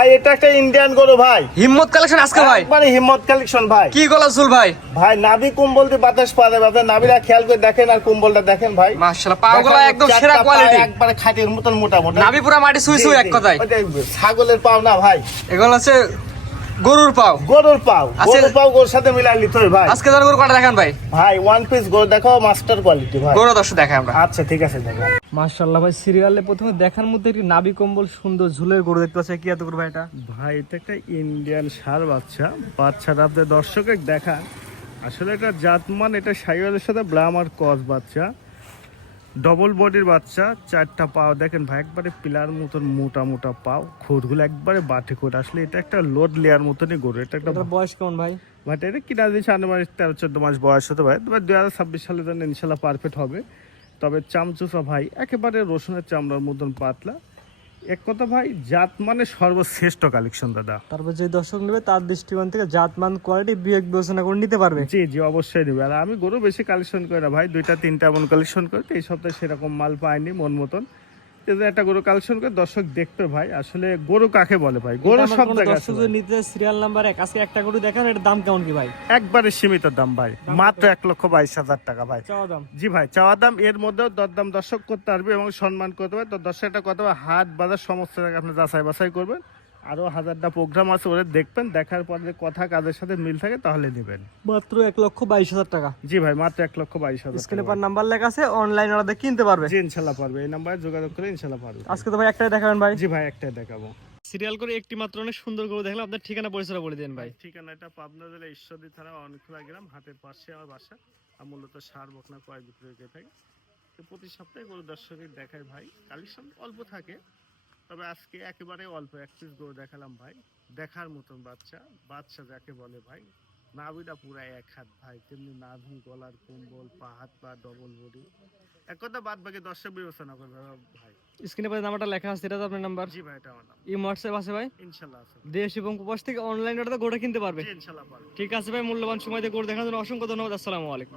ভাই এটা একটা ইন্ডিয়ান গরু ভাই, হিম্মত কালেকশন আজকে ভাই, একবারে হিম্মত কালেকশন ভাই। কি গলা চুল ভাই, ভাই নাভি কম্বল দিয়ে বাতাস পারে, আপনার নাভিটা খেয়াল করে দেখেন আর কম্বলটা দেখেন ভাই, মাশাআল্লাহ পাগুলা একদম সেরা কোয়ালিটি, একবারে খাঁটির মতন মোটা মোটা, নাভি পুরা মাটি সুই সুই এক কথায়। ছাগলের পাও না ভাই, এগুলো হচ্ছে গরুর পাও, গরুর পাও, গরুর পাও গরুর সাথে মিলাই নিতে হয় ভাই। আজকে ধর গরু কাটা দেখান ভাই, ভাই ওয়ান পিস গরু দেখো, মাস্টার কোয়ালিটি ভাই। গরু দর্শক দেখাই আমরা। আচ্ছা ঠিক আছে দেখো। মাশাআল্লাহ ভাই, সিরিয়ালে প্রথমে দেখার মধ্যে একটি নাভি কম্বল সুন্দর ঝুলের গরু দেখতে পাচ্ছি। কি এত গরু ভাই এটা? ভাই এটা একটা ইন্ডিয়ান ষাঁড় বাচ্চা, বাচ্চাটা আপনাদের দর্শকে দেখান, আসলে এটা জাতমান, এটা শাইওয়ালের সাথে ব্রাহ্ম আর ক্রস বাচ্চা, ডবল বডির বাচ্চা, চারটা পাও দেখেন ভাই, একবারে পিলার মতন মোটা মোটা পাও, খুরগুলো একবারে বাটে করে, আসলে এটা একটা লোড লেয়ার মতনই গরু। এটা একটা এটার বয়স কেমন ভাই? বাট এটা কিনা দিয়েছে 13-14 মাস বয়স হতে পারে, তবে 2026 সালে জন্য ইনশাল্লাহ পারফেক্ট হবে। তবে চামচুসা ভাই একেবারে রসুনের চামড়ার মতন পাতলা, এক কথা ভাই জাত মানে সর্বশ্রেষ্ঠ কালেকশন দাদা। তারপর যে দর্শক নেবে তার দৃষ্টিকোণ থেকে জাতমান কোয়ালিটি বিবেক বিবেচনা করে নিতে পারবে। জি জি অবশ্যই নেবে। আর আমি গরু বেশি কালেকশন করি না ভাই, 2-3টা এমন কালেকশন করি, এই সপ্তাহে সেরকম মাল পাইনি মন মতন, যে একটা গরু কালেকশন করে দর্শক দেখবে ভাই, আসলে গরু কাকে বলে ভাই, গরু সব জায়গায় আছে ভাই। নিতে সিরিয়াল নাম্বার 1 আজকে একটা গরু দেখান, এর দাম কেমন কি ভাই? একবারে সীমিত দাম ভাই, মাত্র 1,22,000 টাকা ভাই চাওয়া দাম। জি ভাই, চাওয়া দাম, এর মধ্যেও দরদাম দর্শক করতে পারবে এবং সম্মান করতে পারবে। তো দর্শক একটা কথা, হাট বাজার সমস্ত জায়গায় আপনি যাচাই বাছাই করবেন, আরো 1000টা প্রোগ্রাম আছে, ওরে দেখবেন, দেখার পর যে কথা কাজের সাথে মিল থাকে তাহলে নেবেন। মাত্র 1,22,000 টাকা। জি ভাই, মাত্র 1,22,000 স্ক্রিনে টাকা। পর নাম্বার লেখা আছে, অনলাইন অর্ডার কিনতে পারবে। জি ইনশাল্লাহ পারবে, এই নাম্বারে যোগাযোগ করে ইনশাল্লাহ পারবে। আজকে তো ভাই একটাই দেখাবেন ভাই? জি ভাই একটাই দেখাবো। সিরিয়াল করে একটি মাত্র অনেক সুন্দর গরু দেখলাম, আপনার ঠিকানা পরিচয় বলে দেন ভাই। ঠিকানাটা পাবনা জেলা ঈশ্বরদী থানা অনেকখোলা গ্রাম, হাটের পাশে আমার বাসা। আর মূলত ষাঁড় বকনা ক্রয় বিক্রয় করে থাকি। তো প্রতি সপ্তাহে গরু দর্শকের দেখায় ভাই, কালেকশন অল্প থাকে, তবে আজকে একেবারে অল্প এক পিস গরু দেখালাম ভাই, দেখার মতন বাচ্চা, বাচ্চা যাকে বলে ভাই, নাভিটা পুরা এক হাত ভাই, তেমনি নাভি, গলার কম্বল, পা হাত পা ডবল বডি, এক কথা বাদ বাকি দর্শক বিবেচনা করবে ভাই। স্ক্রিনে পর নাম্বারটা লেখা আছে, এটা তো আপনার নাম্বার? জি ভাই এটা আমার নাম। এই হোয়াটসঅ্যাপ আছে ভাই? ইনশাল্লাহ আছে। দেশ এবং প্রবাস থেকে অনলাইন অর্ডার গরুটা কিনতে পারবে। জি ইনশাল্লাহ পারবে। ঠিক আছে ভাই, মূল্যবান সময় দিয়ে গরু দেখানোর জন্য অসংখ্য ধন্যবাদ। আসসালামু আলাইকুম।